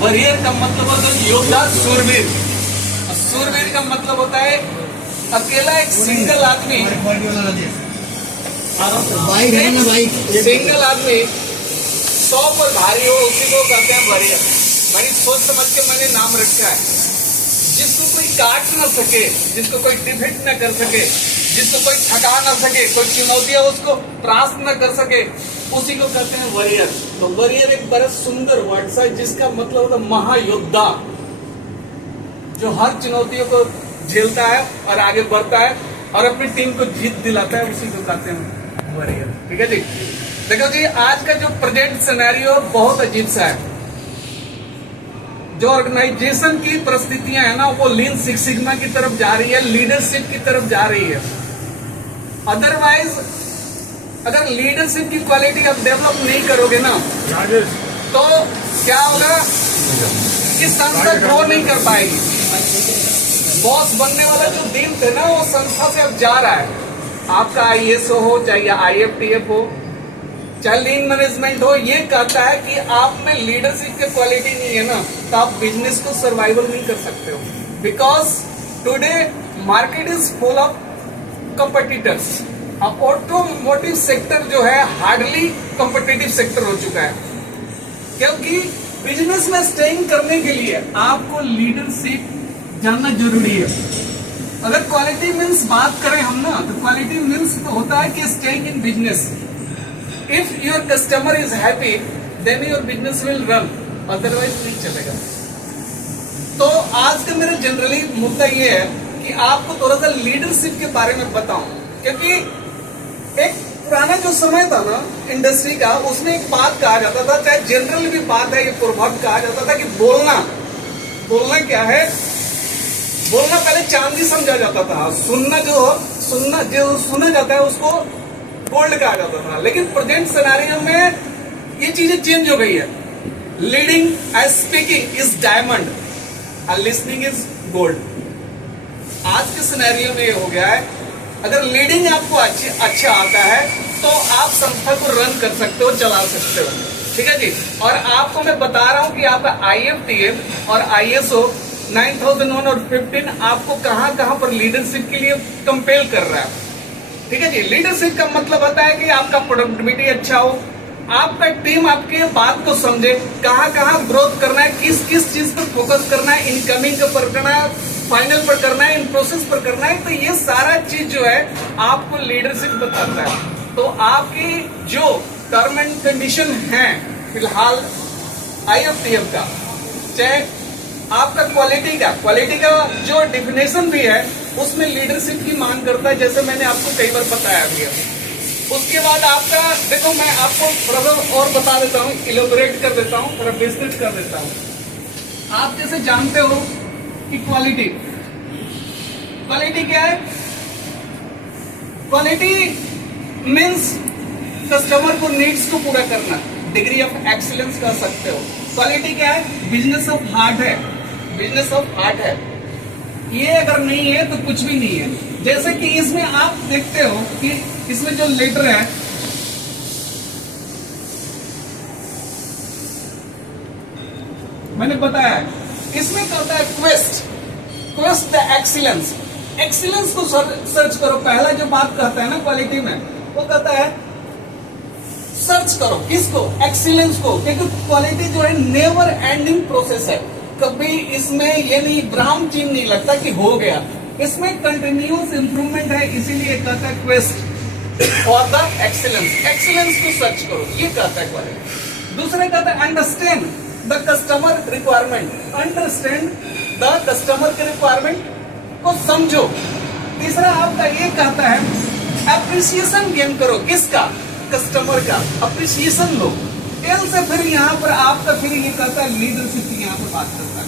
Warrior का मतलब होता है योद्धा, शूरवीर। शूरवीर का मतलब होता है अकेला एक सिंगल आदमी, सिंगल आदमी 100 पर भारी हो, उसी को कहते हैं वॉरियर। बड़ी सोच समझ के मैंने नाम रखा है। जिसको कोई काट ना सके, जिसको कोई डिफीट न कर सके, जिसको कोई थका ना सके, कोई चुनौतियां उसको परास्त न कर सके, उसी को कहते हैं वॉरियर। तो वॉरियर एक बड़ा सुंदर वर्ड है जिसका मतलब होता है महायोद्धा, जो हर चुनौतियों को झेलता है और आगे बढ़ता है और अपनी टीम को जीत दिलाता है, उसी को कहते हैं वॉरियर। ठीक है जी। देखो जी, आज का जो प्रेजेंट सिनेरियो बहुत अजीब सा है। जो ऑर्गेनाइजेशन की परिस्थितियां है ना, वो लीन सिक्स सिग्मा की तरफ जा रही है, लीडरशिप की तरफ जा रही है। अदरवाइज अगर लीडरशिप की क्वालिटी आप डेवलप नहीं करोगे ना, तो क्या होगा कि संस्था ग्रो नहीं कर पाएगी। बॉस बनने वाला जो दिन थे ना, वो संस्था से अब जा रहा है। आपका ISO हो, चाहे IFTF हो, चाहे लीन मैनेजमेंट हो, ये कहता है कि आप में लीडरशिप की क्वालिटी नहीं है ना, तो आप बिजनेस को सर्वाइवल नहीं कर सकते हो। Because today market is full of competitors. अब ऑटोमोटिव सेक्टर जो है हार्डली कॉम्पिटिटिव सेक्टर हो चुका है, क्योंकि बिजनेस में स्टेइंग करने के लिए आपको लीडरशिप जानना जरूरी है। अगर क्वालिटी मीन्स बात करें हम ना, तो क्वालिटी मीन्स तो होता है कि staying in business. If your customer is happy then your business will run, otherwise नहीं चलेगा। तो आज का मेरा जनरली मुद्दा ये है कि आपको थोड़ा सा लीडरशिप के बारे में बताऊं, क्योंकि एक पुराना जो समय था ना इंडस्ट्री का, उसमें एक बात कहा जाता था, चाहे जनरल भी बात है, ये प्रभाव कहा जाता था कि बोलना क्या है, बोलना पहले चांदी समझा जाता था, सुनना जो सुना जाता है उसको गोल्ड कहा जाता था। लेकिन प्रेजेंट सिनेरियो में ये चीजें चेंज हो गई है। Leading and speaking is diamond and listening is gold. आज के सिनेरियो में ये हो गया है, अगर लीडिंग आपको अच्छा आता है तो आप संस्था को रन कर सकते हो, चला सकते हो। ठीक है जी। और आपको मैं बता रहा हूं कि आपका IFTF और ISO 9001 और 15 आपको कहां पर लीडरशिप के लिए कंपेल कर रहा है। ठीक है जी। लीडरशिप का मतलब होता है कि आपका प्रोडक्टिविटी अच्छा हो, आपका टीम आपके बात को समझे, कहां ग्रोथ करना है, किस चीज पर फोकस करना है, इनकमिंग पर करना है, फाइनल पर करना है, इन प्रोसेस पर करना है। तो ये सारा चीज जो है आपको लीडरशिप बताता है। तो आपकी जो टर्म एंड कंडीशन है फिलहाल IFTF का, चाहे आपका क्वालिटी का जो डिफिनेशन भी है, उसमें लीडरशिप की मांग करता है, जैसे मैंने आपको कई बार बताया भी है। उसके बाद आपका देखो, मैं आपको थोड़ा और बता देता हूँ, इलेबोरेट कर देता हूँ, थोड़ा विस्तृत कर देता हूँ। आप जैसे जानते हो कि क्वालिटी क्या है? क्वालिटी मीन्स कस्टमर को नीड्स को पूरा करना, डिग्री ऑफ एक्सीलेंस कह सकते हो। क्वालिटी क्या है? बिजनेस ऑफ हार्ट है, बिजनेस ऑफ हार्ट है। ये अगर नहीं है तो कुछ भी नहीं है। जैसे कि इसमें आप देखते हो कि इसमें जो लेटर है, मैंने बताया इसमें क्या होता है, क्वेस्ट द एक्सीलेंस। एक्सीलेंस को सर्च करो। पहला जो बात कहता है ना क्वालिटी में, वो कहता है सर्च करो किसको? एक्सीलेंस को। क्योंकि क्वालिटी जो है नेवर एंडिंग प्रोसेस है, कभी इसमें ये नहीं ब्राउन चिन्ह नहीं लगता कि हो गया, इसमें कंटिन्यूअस इंप्रूवमेंट है। इसीलिए कहता है quest for the excellence. Excellence को सर्च करो, ये कहता है क्वालिटी। दूसरा कहता है understand the customer requirement. Understand the customer के रिक्वायरमेंट को समझो। तीसरा आपका ये कहता है एप्रिसिएशन गेन करो। किसका? कस्टमर का अप्रिसिएशन लो। एल से फिर यहाँ पर आपका फिर ये कहता है लीडरशिप की यहाँ पर बात करता है।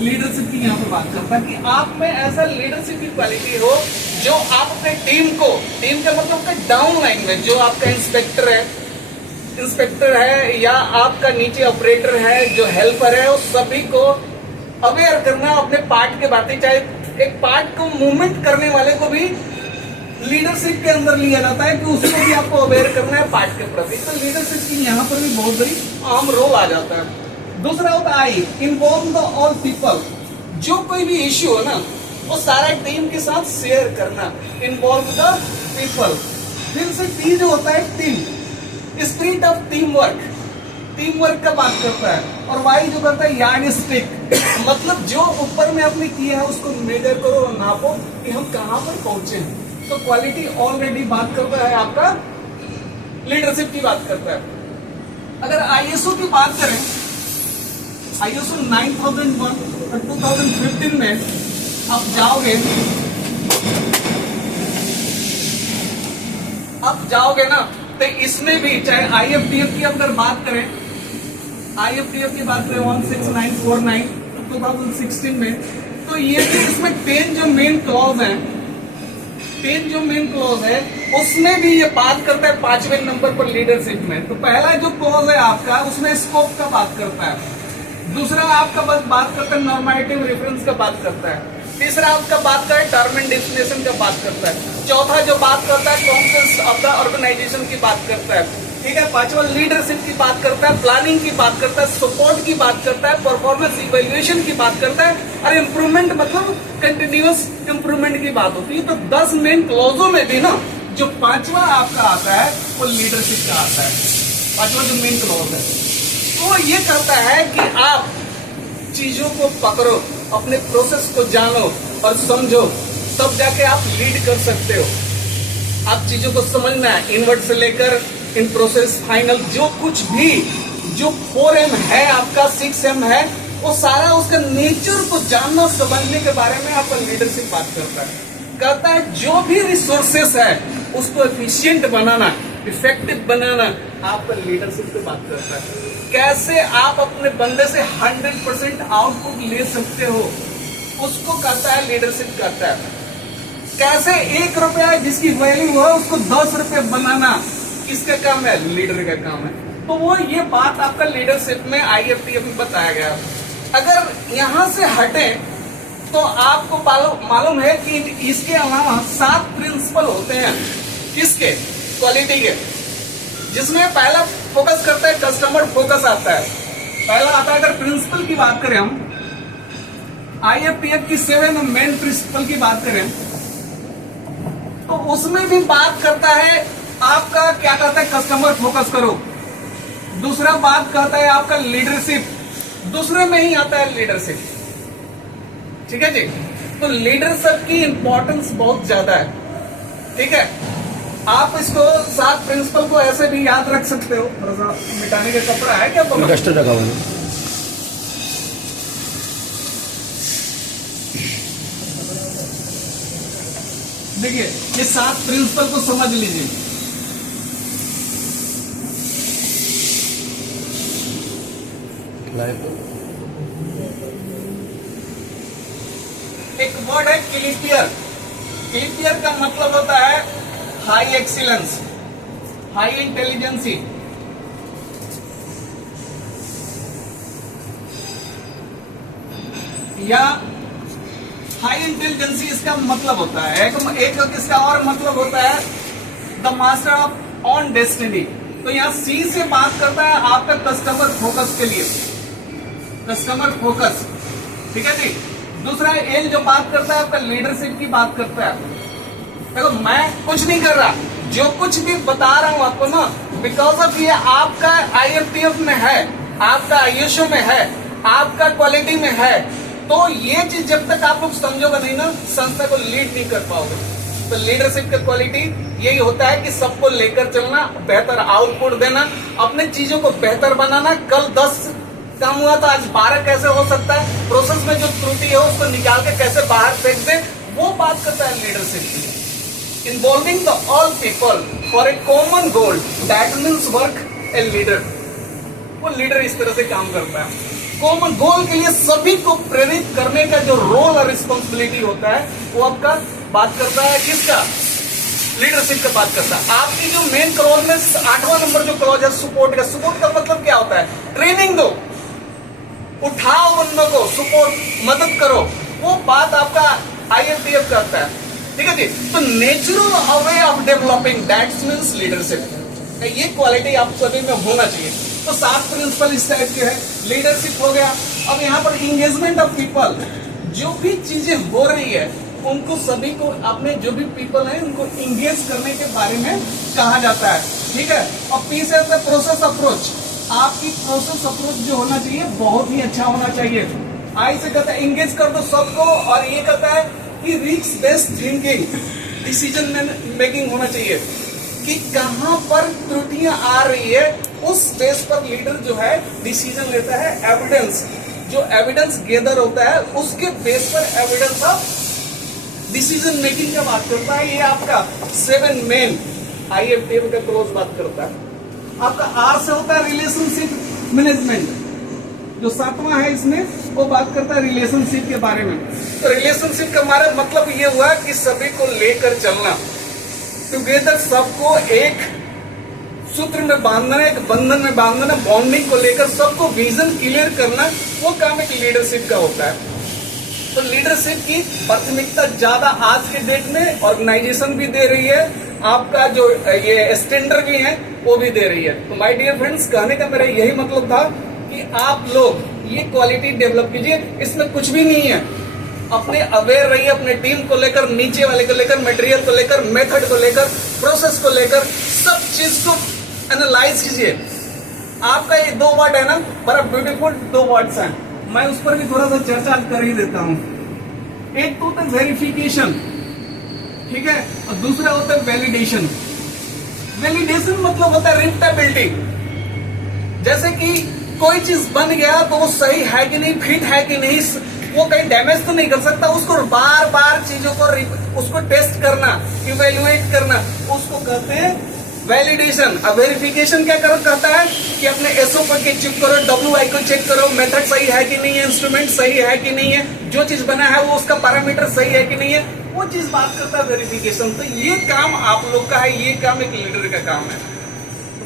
लीडरशिप की यहाँ पर बात करता है कि आप में ऐसा लीडरशिप की क्वालिटी हो जो आप अपने टीम का मतलब डाउन लाइन में जो आपका इंस्पेक्टर है या आपका नीचे ऑपरेटर है, जो हेल्पर है, उस सभी को अवेयर करना अपने पार्ट के बातें। चाहे एक पार्ट को मूवमेंट करने वाले को भी लीडरशिप के अंदर लिया जाता है कि उसको भी आपको अवेयर करना है पार्ट के प्रति। तो लीडरशिप की यहाँ पर भी बहुत बड़ी आम रोल आ जाता है। दूसरा होता है आई, इन्वॉल्व द ऑल पीपल। जो कोई भी इश्यू है ना वो सारा टीम के साथ शेयर करना, इन्वॉल्व द पीपल। फिर से टी जो होता है team, spirit of team work, team work का बात करता है। और वाई जो करता है यार्ड स्टिक, मतलब जो ऊपर में आपने किया है उसको मेजर करो और नापो कि हम कहां पर पहुंचे हैं। तो क्वालिटी ऑलरेडी बात करता है आपका लीडरशिप की बात करता है। अगर आईएसओ की बात करें, आईएसओ 9001 और 2015 में आप जाओगे ना, तो इसमें भी चाहे आईएफटीएफ की अगर बात करें, आईएफटीएफ की बात करें 16949 2016 में, तो ये भी इसमें 10 जो मेन क्लॉज हैं, 10 जो मेन क्लॉज है उसमें भी ये बात करता है 5वें नंबर पर लीडरशिप में। तो पहला जो क्लॉज है आपका उसमें स्कोप का बात करता है, दूसरा आपका बस बात करता है नॉर्मेटिव रेफरेंस का बात करता है, तीसरा आपका बात करता है टर्म एंड डेफिनेशन का बात करता है, चौथा जो बात करता है कॉन्फ्रेंस ऑफ द ऑर्गेनाइजेशन की बात करता है, ठीक है, पांचवा लीडरशिप की बात करता है, प्लानिंग की बात करता है, सपोर्ट की बात करता है, परफॉर्मेंस इवैल्यूएशन की बात करता है, और इम्प्रूवमेंट मतलब कंटिन्यूअस इम्प्रूवमेंट की बात होती है। तो 10 मेन क्लॉजों में भी ना जो पांचवा आपका आता है वो लीडरशिप का आता है, पांचवा जो मेन क्लॉज है। तो ये कहता है कि आप चीजों को पकड़ो, अपने प्रोसेस को जानो और समझो, तब जाके आप लीड कर सकते हो। आप चीजों को समझना है, इनवर्ट से लेकर इन प्रोसेस फाइनल, जो कुछ भी जो 4M है आपका, 6M है, वो सारा उसका नेचर को जानना समझने के बारे में आपका लीडरशिप बात करता है। कहता है जो भी रिसोर्सेस है उसको एफिशिएंट बनाना, इफेक्टिव बनाना आपका लीडरशिप पे बात करता है। कैसे आप अपने बंदे से 100% आउटपुट ले सकते हो उसको कहता है लीडरशिप करता है। कैसे 1 रुपया जिसकी वैल्यू है उसको 10 रुपये बनाना किसका काम है? लीडर का काम है। तो वो ये बात आपका लीडरशिप में IFTF में बताया गया। अगर यहां से हटे तो आपको मालूम है कि इसके अलावा 7 प्रिंसिपल होते हैं, किसके? क्वालिटी के, जिसमें पहला फोकस करता है कस्टमर फोकस आता है, पहला आता है। अगर प्रिंसिपल की बात करें हम, IFTF की 7 मेन प्रिंसिपल की बात करें तो उसमें भी बात करता है आपका, क्या कहता है, कस्टमर फोकस करो। दूसरा बात करता है आपका लीडरशिप, दूसरे में ही आता है लीडरशिप, ठीक है जी। तो लीडरशिप की इंपॉर्टेंस बहुत ज्यादा है, ठीक है। आप इसको 7 प्रिंसिपल को ऐसे भी याद रख सकते हो। थोड़ा सा मिटाने का कपड़ा है क्या? डस्टर रखा हुआ है। देखिए ये 7 प्रिंसिपल को समझ लीजिए। एक वर्ड है क्लिपियर। क्लिपियर का मतलब होता है हाई एक्सीलेंस, हाई इंटेलिजेंसी। या हाई इंटेलिजेंसी इसका मतलब होता है। एक इसका और मतलब होता है the master of on destiny. तो यहाँ C से बात करता है आपका कस्टमर फोकस के लिए, कस्टमर फोकस, ठीक है जी। दूसरा L जो बात करता है आपका लीडरशिप की बात करता है। देखो मैं कुछ नहीं कर रहा, जो कुछ भी बता रहा हूं आपको ना, बिकॉज ऑफ ये आपका IFTF में है, आपका ISO में है, आपका क्वालिटी में है। तो ये चीज जब तक आप लोग समझोगे नहीं ना, संस्था को लीड नहीं कर पाओगे। तो लीडरशिप का क्वालिटी यही होता है कि सबको लेकर चलना, बेहतर आउटपुट देना, अपने चीजों को बेहतर बनाना। कल 10 काम हुआ तो आज 12 कैसे हो सकता है, प्रोसेस में जो त्रुटि है उसको निकाल के कैसे बाहर फेंक दे, वो बात करता है लीडरशिप की। Involving the all people for a common goal, that means work a leader. वो लीडर इस तरह से काम करता है। कॉमन गोल के लिए सभी को प्रेरित करने का जो रोल और रिस्पॉन्सिबिलिटी होता है वो आपका बात करता है किसका? लीडरशिप का बात करता है। आपकी जो मेन क्लॉज में 8वां नंबर जो क्लॉज है सपोर्ट का। सपोर्ट का मतलब क्या होता है? ट्रेनिंग दो, उठाओ बंदों को, सपोर्ट, मदद करो। वो बात आपका IFTF करता है, ठीक है जी। तो natural way of developing, that means leadership. ये क्वालिटी आप सभी में होना चाहिए। तो 7 प्रिंसिपल इस टाइप के है। लीडरशिप हो गया। अब यहाँ पर इंगेजमेंट ऑफ पीपल, जो भी चीजें हो रही है उनको सभी को अपने जो भी पीपल है उनको इंगेज करने के बारे में कहा जाता है, ठीक है। और पी से होता है प्रोसेस अप्रोच, आपकी प्रोसेस अप्रोच जो होना चाहिए बहुत ही अच्छा होना चाहिए। आई से कहता है इंगेज कर दो सबको, और ये कहता है कि risk based thinking, decision making होना चाहिए कि कहां पर त्रुटियां आ रही है, उस बेस पर लीडर जो है डिसीजन लेता है। एविडेंस, जो एविडेंस गेदर होता है उसके बेस पर एविडेंस ऑफ डिसीजन मेकिंग का बात करता है। ये आपका 7 मेन IFTM का क्लोज बात करता है। आपका R से होता है रिलेशनशिप मैनेजमेंट, जो 7वां है इसमें वो बात करता है रिलेशनशिप के बारे में। तो रिलेशनशिप का हमारा मतलब ये हुआ कि सभी को लेकर चलना, टुगेदर, सबको एक सूत्र में बांधना, एक बंधन में बांधना, बॉन्डिंग को लेकर सबको विजन क्लियर करना, वो काम एक लीडरशिप का होता है। तो लीडरशिप की प्राथमिकता ज्यादा आज के डेट में ऑर्गेनाइजेशन भी दे रही है, आपका जो ये स्टैंडर भी है वो भी दे रही है। तो माय डियर फ्रेंड्स, कहने का मेरा यही मतलब था कि आप लोग ये क्वालिटी डेवलप कीजिए, इसमें कुछ भी नहीं है। अपने अवेयर रहिए, अपने टीम को लेकर, नीचे वाले को लेकर, मटेरियल को लेकर, मेथड को लेकर, प्रोसेस को लेकर, सब चीज को एनालाइज कीजिए। आपका ये 2 वर्ड है ना, बड़ा ब्यूटीफुल 2 वर्ड्स हैं, मैं उस पर भी थोड़ा सा चर्चा कर ही देता हूं। एक तो होता है वेरिफिकेशन, ठीक है, और दूसरा होता है वैलिडेशन। वैलिडेशन मतलब होता है रिपीटेबिलिटी, जैसे कि कोई चीज बन गया तो वो सही है कि नहीं, फिट है कि नहीं, वो कहीं डैमेज तो नहीं कर सकता, उसको बार बार चीजों को उसको टेस्ट करना, इवेल्युएट करना, उसको कहते हैं वैलिडेशन। अब वेरिफिकेशन क्या कहता है कि अपने SO को चेक करो, WI को चेक करो, मेथड सही है कि नहीं है, इंस्ट्रूमेंट सही है कि नहीं है, जो चीज बना है वो उसका पैरामीटर सही है कि नहीं है, वो चीज बात करता है वेरिफिकेशन। तो ये काम आप लोग का है, ये काम एक लीडर का काम है।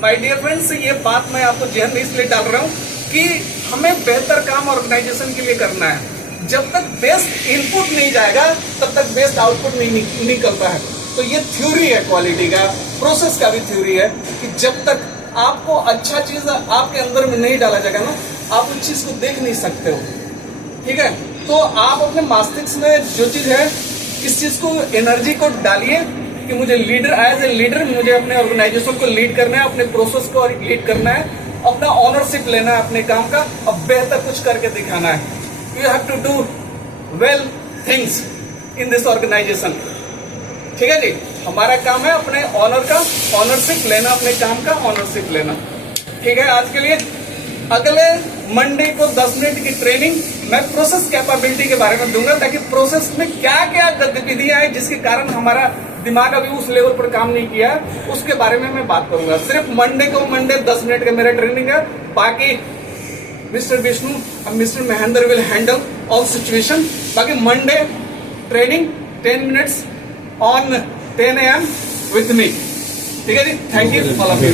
माय डियर फ्रेंड्स, ये बात मैं आपको ध्यान में इसलिए डाल रहा हूँ कि हमें बेहतर काम ऑर्गेनाइजेशन के लिए करना है। जब तक बेस्ट इनपुट नहीं जाएगा तब तक बेस्ट आउटपुट नहीं निकलता है। तो ये थ्योरी है क्वालिटी का, प्रोसेस का भी थ्योरी है कि जब तक आपको अच्छा चीज आपके अंदर में नहीं डाला जाएगा ना, आप उस चीज को देख नहीं सकते हो, ठीक है। तो आप अपने मस्तिष्क में जो चीज है, इस चीज को, एनर्जी को डालिए कि मुझे लीडर, एज ए लीडर मुझे अपने ऑर्गेनाइजेशन को लीड करना है, अपने प्रोसेस को लीड करना है, अपना ऑनरशिप लेना है अपने काम का, अब बेहतर कुछ करके दिखाना है। You have to do well things in this organisation, ठीक है जी। हमारा काम है अपने ऑनर का ऑनरशिप लेना, अपने काम का ऑनरशिप लेना, ठीक है। आज के लिए अगले मंडे को 10 मिनट की ट्रेनिंग मैं प्रोसेस कैपेबिलिटी के बारे में दूंगा, ताकि प्रोसेस में क्या क्या गतिविधियां हैं जिसके कारण हमारा दिमाग अभी उस लेवल पर काम नहीं किया, उसके बारे में मैं बात करूंगा। सिर्फ मंडे को 10 मिनट का मेरा ट्रेनिंग है, बाकी मिस्टर विष्णु और mister Mahendra will handle all situation. बाकी Monday training 10 minutes on 10 AM with me, ठीक है जी। Thank you all of you.